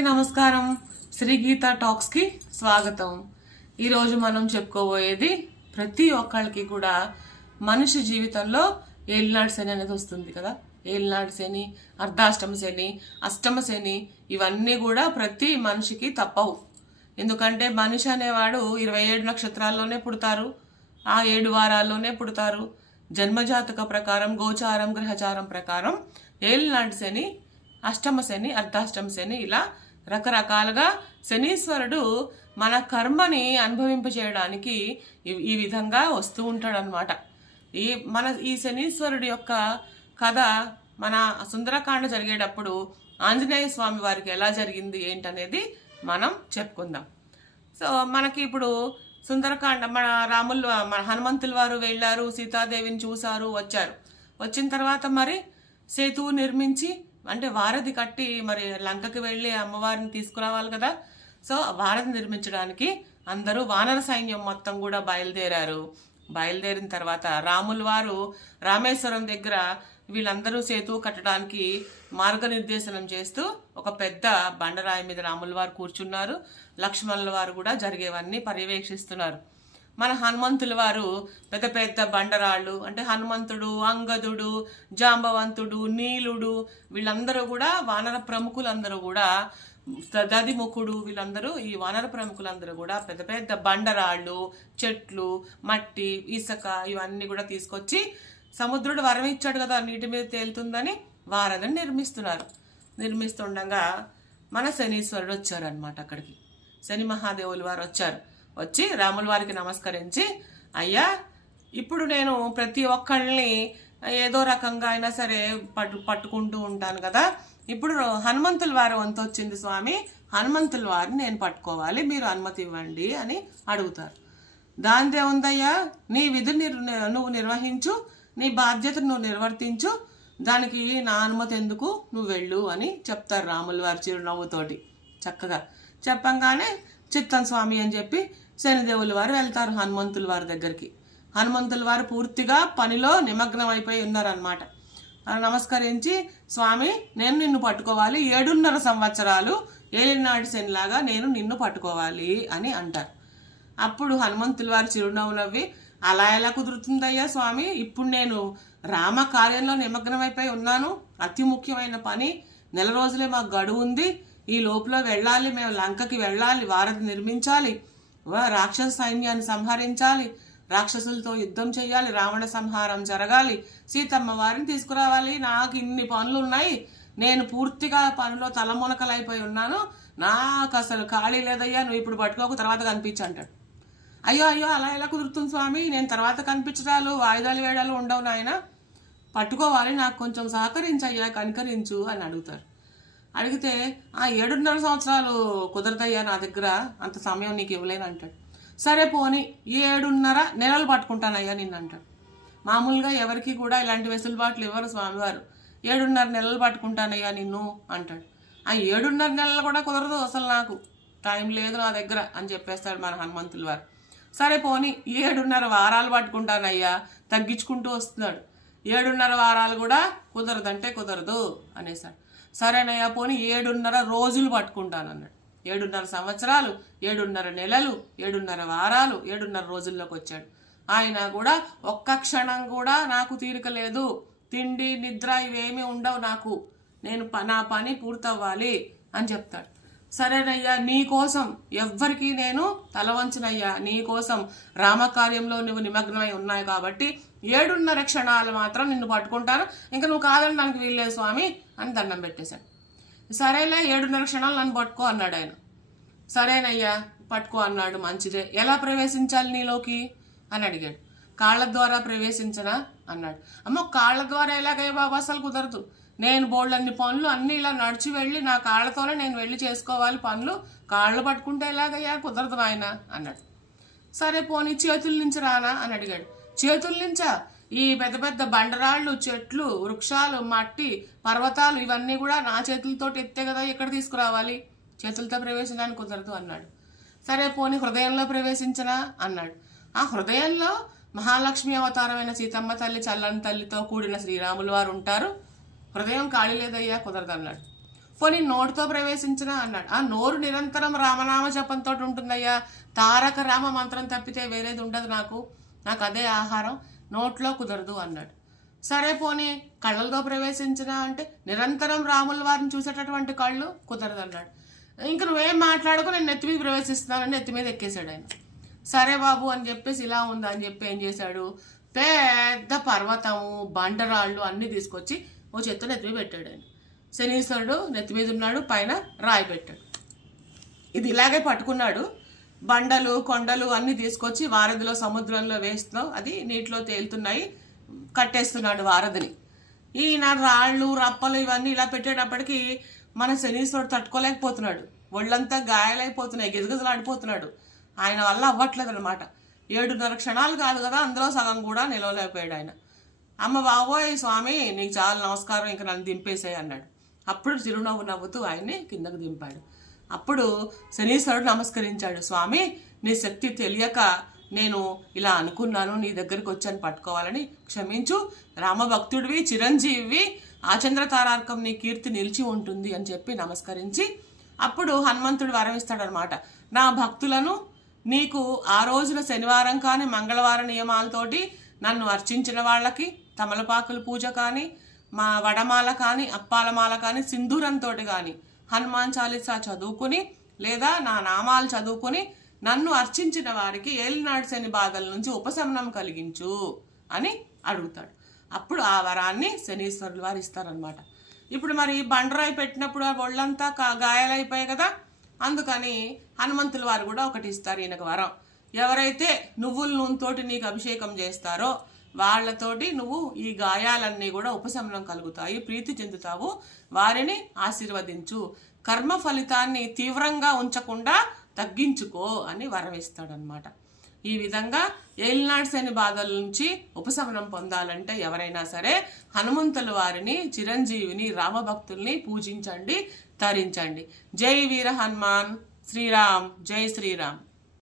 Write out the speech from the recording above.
నమస్కారం. శ్రీ గీత టాక్స్ కి స్వాగతం. ఈరోజు మనం చెప్పుకోబోయేది ప్రతి ఒక్కళ్ళకి కూడా మనిషి జీవితంలో ఏలినాటి శని అనేది వస్తుంది కదా. ఏలినాటి శని, అర్ధాష్టమ శని, అష్టమ శని ఇవన్నీ కూడా ప్రతి మనిషికి తప్పవు. ఎందుకంటే మనిషి అనేవాడు 27 నక్షత్రాల్లోనే పుడతారు, ఆ 7 వారాల్లోనే పుడతారు. జన్మజాతక ప్రకారం, గోచారం, గ్రహచారం ప్రకారం ఏలినాటి శని, అష్టమ శని, అర్ధాష్టమ శని ఇలా రకరకాలుగా శనీశ్వరుడు మన కర్మని అనుభవింపచేయడానికి ఈ విధంగా వస్తూ ఉంటాడనమాట. ఈ శనీశ్వరుడి యొక్క కథ మన సుందరకాండ జరిగేటప్పుడు ఆంజనేయ స్వామి వారికి ఎలా జరిగింది ఏంటనేది మనం చెప్పుకుందాం. సో మనకి ఇప్పుడు సుందరకాండ మన హనుమంతుల వారు వెళ్ళారు, సీతాదేవిని చూశారు, వచ్చారు. వచ్చిన తర్వాత మరి సేతువు నిర్మించి అంటే వారధి కట్టి మరి లంకకి వెళ్ళి అమ్మవారిని తీసుకురావాలి కదా. సో వారధి నిర్మించడానికి అందరూ వానర సైన్యం మొత్తం కూడా బయలుదేరిన తర్వాత రాముల వారు రామేశ్వరం దగ్గర వీళ్ళందరూ సేతువు కట్టడానికి మార్గనిర్దేశనం చేస్తూ ఒక పెద్ద బండరాయి మీద రాముల వారు కూర్చున్నారు. లక్ష్మణుల వారు కూడా జరిగేవన్నీ పర్యవేక్షిస్తున్నారు. మన హనుమంతుల వారు పెద్ద పెద్ద బండరాళ్ళు అంటే హనుమంతుడు, అంగదుడు, జాంబవంతుడు, నీలుడు వీళ్ళందరూ కూడా వానర ప్రముఖులందరూ కూడా, దదిముఖుడు వీళ్ళందరూ ఈ వానర ప్రముఖులందరూ కూడా పెద్ద పెద్ద బండరాళ్ళు, చెట్లు, మట్టి, ఇసుక ఇవన్నీ కూడా తీసుకొచ్చి సముద్రుడు వరం ఇచ్చాడు కదా నీటి మీద తేలుతుందని వారధిని నిర్మిస్తుండగా మన శనీశ్వరుడు వచ్చారనమాట. అక్కడికి శని మహాదేవులు వారు వచ్చి రాముల వారికి నమస్కరించి, అయ్యా ఇప్పుడు నేను ప్రతి ఒక్కళ్ళని ఏదో రకంగా అయినా సరే పట్టుకుంటూ ఉంటాను కదా. ఇప్పుడు హనుమంతుల వారు వంతు వచ్చింది స్వామి, హనుమంతుల వారిని నేను పట్టుకోవాలి, మీరు అనుమతి ఇవ్వండి అని అడుగుతారు. దానిదే ఉందయ్యా, నీ విధి నువ్వు నిర్వహించు, నీ బాధ్యతను నువ్వు నిర్వర్తించు, దానికి నా అనుమతి ఎందుకు, నువ్వు వెళ్ళు అని చెప్తారు రాముల వారి చిరునవ్వుతోటి. చక్కగా చెప్పంగానే చిత్తం స్వామి అని చెప్పి శనిదేవుల వారు వెళ్తారు హనుమంతుల వారి దగ్గరికి. హనుమంతుల వారు పూర్తిగా పనిలో నిమగ్నం అయిపోయి ఉన్నారనమాట. నమస్కరించి, స్వామి నేను నిన్ను పట్టుకోవాలి, 7.5 సంవత్సరాలు ఏలినాటి శనిలాగా నేను నిన్ను పట్టుకోవాలి అని అంటారు. అప్పుడు హనుమంతుల వారు చిరునవ్వు నవ్వి, అలా ఎలా కుదురుతుందయ్యా స్వామి, ఇప్పుడు నేను రామ కార్యంలో నిమగ్నమైపోయి ఉన్నాను, అతి ముఖ్యమైన పని, 4 రోజులే మాకు గడువు ఉంది, ఈ లోపల వెళ్ళాలి, మేము లంకకి వెళ్ళాలి, వారధి నిర్మించాలి, రాక్షస సైన్యాన్ని సంహరించాలి, రాక్షసులతో యుద్ధం చేయాలి, రావణ సంహారం జరగాలి, సీతమ్మ వారిని తీసుకురావాలి, నాకు ఇన్ని పనులు ఉన్నాయి, నేను పూర్తిగా పనిలో తలమునకలైపోయి ఉన్నాను, నాకు అసలు ఖాళీ లేదయ్యా, నువ్వు ఇప్పుడు పట్టుకోకు, తర్వాత కనిపించు అంటాడు. అయ్యో అలా ఎలా కుదురుతుంది స్వామి, నేను తర్వాత కనిపించడాలు వాయిదాలు వేయడాలు ఉండవు నాయన, పట్టుకోవాలి, నాకు కొంచెం సహకరించయ్యా, కనికరించు అని అడుగుతారు. అడిగితే 7.5 సంవత్సరాలు కుదరదయ్యా, నా దగ్గర అంత సమయం నీకు ఇవ్వలేను అంటాడు. సరే పోని 7.5 నెలలు పట్టుకుంటానయ్యా నిన్ను అంటాడు. మామూలుగా ఎవరికి కూడా ఇలాంటి వెసులుబాట్లు ఇవ్వరు స్వామివారు. 7.5 నెలలు పట్టుకుంటానయ్యా నిన్ను అంటాడు. 7.5 నెలలు కూడా కుదరదు, అసలు నాకు టైం లేదు నా దగ్గర అని చెప్పేస్తాడు మన హనుమంతుల వారు. సరే పోని 7.5 వారాలు పట్టుకుంటానయ్యా, తగ్గించుకుంటూ వస్తున్నాడు. 7.5 వారాలు కూడా కుదరదంటే కుదరదు అనేసాడు. సరేనయ్యా పోని 7.5 రోజులు పట్టుకుంటాను అన్నాడు. 7.5 సంవత్సరాలు, 7.5 నెలలు, 7.5 వారాలు, 7.5 రోజుల్లోకి వచ్చాడు. ఆయన కూడా ఒక్క క్షణం కూడా నాకు తీరిక లేదు, తిండి నిద్ర ఇవేమీ ఉండవు నాకు, నేను నా పని పూర్తవ్వాలి అని చెప్తాడు. సరేనయ్యా నీ కోసం ఎవ్వరికి నేను తలవంచనయ్యా, నీ కోసం రామకార్యంలో నువ్వు నిమగ్నమై ఉన్నాయి కాబట్టి 7.5 క్షణాలు మాత్రం నిన్ను పట్టుకుంటాను, ఇంకా నువ్వు కాదని నాకు వీల్లేదు స్వామి అని దండం పెట్టేశాడు. సరేలే 7.5 క్షణాలు నన్ను పట్టుకో అన్నాడు ఆయన. సరేనయ్యా పట్టుకో అన్నాడు, మంచిదే, ఎలా ప్రవేశించాలి నీలోకి అని అడిగాడు. కాళ్ళ ద్వారా ప్రవేశించనా అన్నాడు. అమ్మో కాళ్ళ ద్వారా ఎలాగయ్యా బాబు, అసలు కుదరదు, నేను బోళ్ళన్ని పనులు అన్నీ ఇలా నడిచి వెళ్ళి నా కాళ్ళతోనే నేను వెళ్ళి చేసుకోవాలి పనులు, కాళ్ళు పట్టుకుంటే ఎలాగయ్యా, కుదరదు ఆయన అన్నాడు. సరే పోనీ చేతుల నుంచి రానా అని అడిగాడు. చేతుల నుంచా, ఈ పెద్ద పెద్ద బండరాళ్ళు, చెట్లు, వృక్షాలు, మట్టి, పర్వతాలు ఇవన్నీ కూడా నా చేతులతో ఎత్తే కదా ఇక్కడ తీసుకురావాలి, చేతులతో ప్రవేశించడానికి కుదరదు అన్నాడు. సరే పోనీ హృదయంలో ప్రవేశించనా అన్నాడు. ఆ హృదయంలో మహాలక్ష్మి అవతారమైన సీతమ్మ తల్లి, చల్లని తల్లితో కూడిన శ్రీరాములు వారు ఉంటారు, హృదయం ఖాళీ లేదయ్యా, కుదరదు అన్నాడు. పోనీ నోటితో ప్రవేశించినా అన్నాడు. ఆ నోరు నిరంతరం రామనామ జపంతో ఉంటుందయ్యా, తారక రామ మంత్రం తప్పితే వేరేది ఉండదు, నాకు అదే ఆహారం, నోట్లో కుదరదు అన్నాడు. సరే పోనీ కళ్ళతో ప్రవేశించినా అంటే నిరంతరం రాముల వారిని చూసేటటువంటి కళ్ళు కుదరదు అన్నాడు. ఇంక నువ్వేం మాట్లాడుకో, నేను నెత్తి మీద ప్రవేశిస్తున్నానని నెత్తి మీద ఎక్కేశాడు ఆయన. సరే బాబు అని చెప్పేసి ఇలా ఉందా అని చెప్పి ఏం చేశాడు, పెద్ద పర్వతము బండరాళ్ళు అన్నీ తీసుకొచ్చి ఓ చెత్త నెత్తి మీద పెట్టాడు ఆయన. శనీశ్వరుడు నెత్తి మీద ఉన్నాడు, పైన రాయి పెట్టాడు. ఇది ఇలాగే పట్టుకున్నాడు, బండలు కొండలు అన్నీ తీసుకొచ్చి వారధిలో సముద్రంలో వేస్తున్నావు, అది నీటిలో తేలుతున్నాయి, కట్టేస్తున్నాడు వారధిని. ఈయన రాళ్ళు రప్పలు ఇవన్నీ ఇలా పెట్టేటప్పటికి మన శనీశ్వరుడు తట్టుకోలేకపోతున్నాడు, ఒళ్ళంతా గాయాలైపోతున్నాయి, గిజగిజలాడిపోతున్నాడు. ఆయన వల్ల అవ్వట్లేదు అనమాట. 7.5 క్షణాలు కాదు కదా, అందులో సగం కూడా నిలవలేకపోయాడు ఆయన. అమ్మ బాబోయ్ స్వామి నీకు చాలా నమస్కారం, ఇంక నన్ను దింపేసాయి అన్నాడు. అప్పుడు చిరునవ్వు నవ్వుతూ ఆయన్ని కిందకు దింపాడు. అప్పుడు శనీశ్వరుడు నమస్కరించాడు, స్వామి నీ శక్తి తెలియక నేను ఇలా అనుకున్నాను, నీ దగ్గరికి వచ్చాను పట్టుకోవాలని, క్షమించు, రామభక్తుడివి చిరంజీవి, ఆచంద్ర తారార్కం నీ కీర్తి నిలిచి ఉంటుంది అని చెప్పి నమస్కరించి అప్పుడు హనుమంతుడు వరం ఇస్తాడనమాట. నా భక్తులను నీకు ఆ రోజున శనివారం కానీ మంగళవారం నియమాలతోటి నన్ను అర్చించిన వాళ్ళకి తమలపాకుల పూజ కానీ, మా వడమాల కానీ, అప్పాలమాల కానీ, సింధూరంతో కానీ హనుమాన్ చాలీసా చదువుకుని లేదా నా నామాలు చదువుకుని నన్ను అర్చించిన వారికి ఏలినాడు శని బాధల నుంచి ఉపశమనం కలిగించు అని అడుగుతాడు. అప్పుడు ఆ వరాన్ని శనీశ్వరులు వారు ఇస్తారనమాట. ఇప్పుడు మరి బండరాయి పెట్టినప్పుడు ఆ ఒళ్ళంతా గాయాలైపోయాయి కదా, అందుకని హనుమంతుల వారు కూడా ఒకటి ఇస్తారు ఈయనకు వరం. ఎవరైతే నువ్వుల నూనెతోటి నీకు అభిషేకం చేస్తారో వాళ్ళతోటి నువ్వు ఈ గాయాలన్నీ కూడా ఉపశమనం కలుగుతాయి, ప్రీతి చెందుతావు, వారిని ఆశీర్వదించు, కర్మ ఫలితాన్ని తీవ్రంగా ఉంచకుండా తగ్గించుకో అని వరం ఇస్తాడనమాట. ఈ విధంగా ఏలినాడు శని బాధల నుంచి ఉపశమనం పొందాలంటే ఎవరైనా సరే హనుమంతుల వారిని, చిరంజీవిని, రామభక్తుల్ని పూజించండి, తరించండి. జై వీర హనుమాన్, శ్రీరామ్, జై శ్రీరామ్.